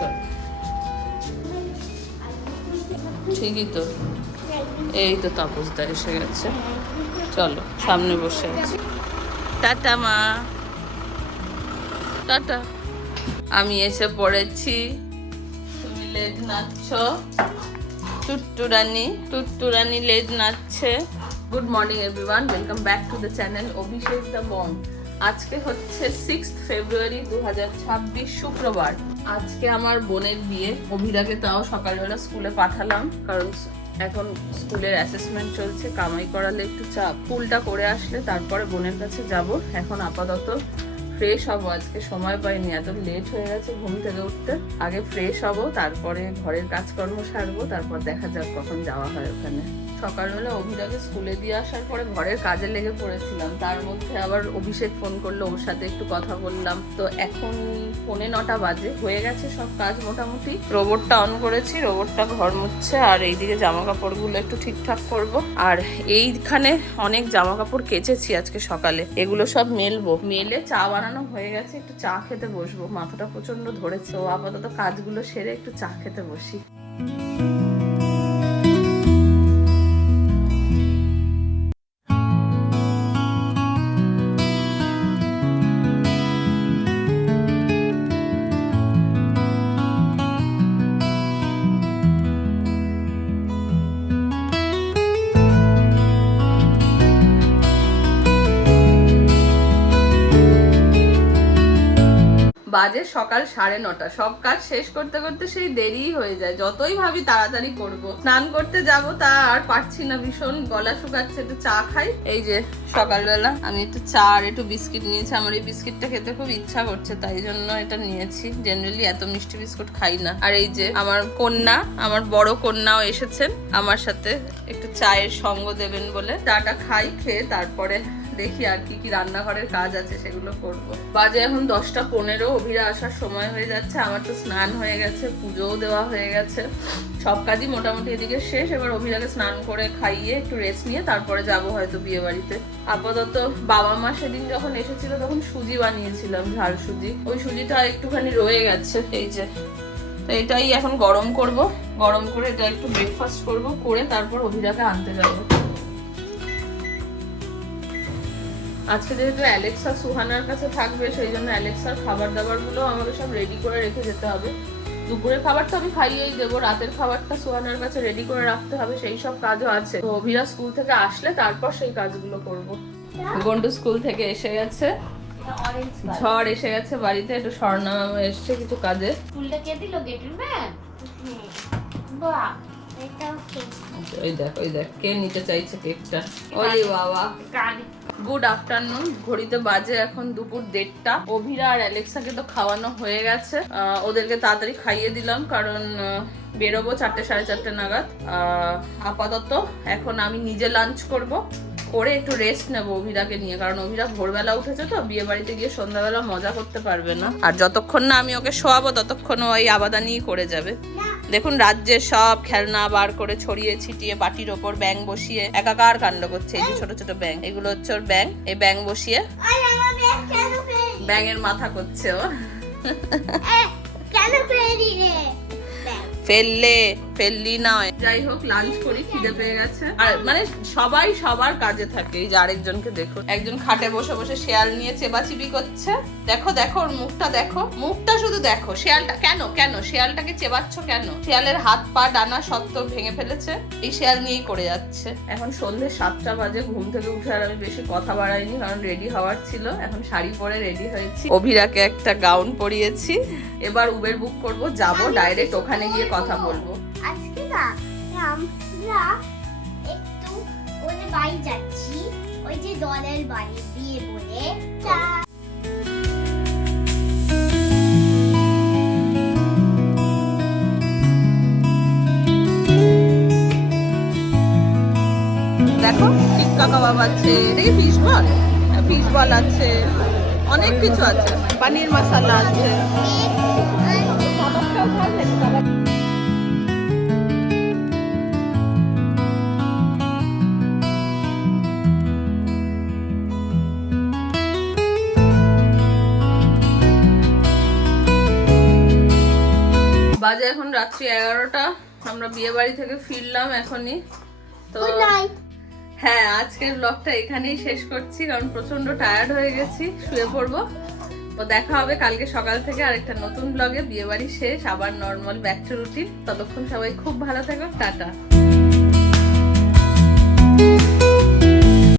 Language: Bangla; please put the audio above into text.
চল ঠিকই তো। এই তো তাপসদা এসে গেছে, চলো সামনে বসে আছি। টাটা মা, টাটা। আমি এসে পড়েছি, তুমি লেজ নাচছ। টুট্টুরানি লেজ নাচছে। Good morning everyone, welcome back to the channel Abhishek the বন। আজকে হচ্ছে 6 ফেব্রুয়ারি 2026 শুক্রবার। আজকে আমার বোনের বিয়ে। অভিরাকে তাও সকালবেলা স্কুলে পাঠালাম, কারণ এখন স্কুলের অ্যাসেসমেন্ট চলছে, কামাই করালে একটু চাপ। স্কুলটা করে আসলে তারপরে বোনের কাছে যাব। এখন আপাতত ফ্রেশ হবো, আজকে সময় পাইনি, এত লেট হয়ে গেছে ঘুম থেকে উঠতে। আগে ফ্রেশ হবো, তারপরে ঘরের কাজকর্ম সারবো, তারপর দেখা যাক কখন যাওয়া হয় ওখানে। সকালবেলা অভিরাকে স্কুলে দিয়ে আসার পরে ঘরের কাজে লেগে পড়েছিলাম, তার মধ্যে আবার অভিষেক ফোন করলো, ওর সাথে একটু কথা বললাম। তো এখন 9:45 বাজে, হয়ে গেছে সব কাজ মোটামুটি। রোবটটা অন করেছি, রোবটটা ঘর মুছছে, আর এইদিকে জামা কাপড়গুলো একটু ঠিকঠাক করব। আর এইখানে অনেক জামা কাপড় কেচেছি আজকে সকালে, এগুলো সব মেলবো। মেলে চা বানানো হয়ে গেছে, একটু চা খেতে বসবো। মাথাটা প্রচন্ড ধরেছে, তো আপাতত কাজগুলো সেরে একটু চা খেতে বসি। বাজে সকাল 9:30, সব কাজ শেষ করতে করতে সেই দেরি হয়ে যায়। যতই ভাবি তাড়াতাড়ি করব, স্নান করতে যাব, তা আর পারছি না, ভীষণ গলা শুকাচ্ছে। একটু চা খাই। এই যে সকালবেলা আমি একটু চা আর একটু বিস্কিট নিয়েছি, আমার এই বিস্কিটটা খেতে খুব ইচ্ছা করছে, তাই জন্য এটা নিয়েছি। জেনারেলি এত মিষ্টি বিস্কুট খাই না। আর এই যে আমার কন্যা, আমার বড় কন্যাও এসেছেন আমার সাথে একটু চায়ের সঙ্গ দেবেন বলে। চাটা খাই, খেয়ে তারপরে দেখি আর কি কি রান্নাঘরের কাজ আছে সেগুলো করব। বাজে এখন 10:15, অভিরা আসার সময় হয়ে যাচ্ছে। আমার তো স্নান হয়ে গেছে, পুজোও দেওয়া হয়ে গেছে, সব কাজই মোটামুটি এদিকে শেষ। এবার অভিরাকে স্নান করে খাইয়ে একটু রেস্ট নিয়ে তারপরে যাব হয়তো বিয়ে বাড়িতে। আপাতত বাবা মা সেদিন যখন এসেছিল তখন সুজি বানিয়েছিলাম, ঝাল সুজি, ওই সুজিটা একটুখানি রয়ে গেছে। এই যে, তো এটাই এখন গরম করব, গরম করে এটা একটু ব্রেকফাস্ট করব, করে তারপর অভিরাকে আনতে যাবো। আজকে যেহেতু অ্যালেক্সা সুহানার কাছে থাকবে, সেই জন্য অ্যালেক্সার খাবার দাবারগুলো আমাকে সব রেডি করে রেখে যেতে হবে। দুপুরের খাবারটা আমি খাইয়েই দেবো, রাতের খাবারটা সুহানার কাছে রেডি করে রাখতে হবে, সেই সব কাজও আছে। তো অভিরা স্কুল থেকে আসলে তারপর সেই কাজগুলো করব। গন্ডু স্কুল থেকে এসে গেছে, ঝড় এসে গেছে বাড়িতে, একটু স্বর্ণা মামা এসছে কিছু কাজে। ফুলটা কে দিল গেটের ম্যান? বাহ, ওই দেখ কে নিতে চাইছে কেকটা। ওলি বাবা। গুড আফটারনুন, ঘড়িতে বাজে এখন দুপুর 1:30। অভিরা আর অ্যালেক্সাকে তো খাওয়ানো হয়ে গেছে, ওদেরকে তাড়াতাড়ি খাইয়ে দিলাম, কারণ বেরোবো 4টে 4:30 নাগাদ। আপাতত এখন আমি নিজে লাঞ্চ করব, করে একটু রেস্ট নেবো অভিরাকে নিয়ে, কারণ অভিরা ভোরবেলা উঠেছে তো, বিয়ে বাড়িতে গিয়ে সন্ধ্যাবেলা মজা করতে পারবে না। আর যতক্ষণ না আমি ওকে শোয়াবো ততক্ষণ ওই আবাদানিই করে যাবে। দেখুন রাজ্যের সব খেলনা বার করে ছড়িয়ে ছিটিয়ে বাটির ওপর ব্যাং বসিয়ে একাকার কাণ্ড করছে। এই যে ছোট ছোট ব্যাং, এগুলো হচ্ছে ওর ব্যাং। এই ব্যাং বসিয়ে ব্যাঙের মাথা করছে ও। ফেললি নয়, যাই হোক লাঞ্চ করি, খিদে পেয়ে গেছে। আর মানে সবাই সবার কাজে থাকে। এই যে আরেকজনকে দেখুন, একজন খাটে বসে বসে শেয়াল নিয়ে চেবাচিবি করছে। দেখো দেখো ওর মুখটা, দেখো মুখটা, শুধু দেখো। শেয়ালটা কেন শেয়ালটাকে চেবাচ্ছ কেন? শেয়ালের হাত পা ডানা সব তো ভেঙে ফেলেছে, এই শেয়াল নিয়েই করে যাচ্ছে। এখন সন্ধ্যে 7টা বাজে, ঘুম থেকে উঠে আর আমি বেশি কথা বাড়াইনি, কারণ রেডি হওয়ার ছিল। এখন শাড়ি পরে রেডি হয়েছি, অভিরাকে একটা গাউন পরিয়েছি। এবার উবের বুক করব, যাবো ডাইরেক্ট ওখানে গিয়ে কথা বলবো। আজকে না আমরা একটু ওদের বাড়ি যাচ্ছি, ওই যে দলের বাড়ি, বিয়ে বলে। দেখো টিক্কা কাবাব আছে, দেখি ফিশ বল আছে, অনেক কিছু আছে, পনির মশলা আছে। বাজে এখন রাত্রি 11টা। আমরা বিয়ে বাড়ি থেকে ফিরলাম এখনই। তো গুড নাইট। হ্যাঁ, আজকের ব্লগটা এখানেই শেষ করছি, কারণ প্রচন্ড টায়ার্ড হয়ে গেছি, শুয়ে পড়বো। তো দেখা হবে কালকে সকাল থেকে আরেকটা নতুন ব্লগে। বিয়ে বাড়ি শেষ, আবার নর্মাল ব্যাক টু রুটিন। ততক্ষণ সবাই খুব ভালো থেকো, টাটা।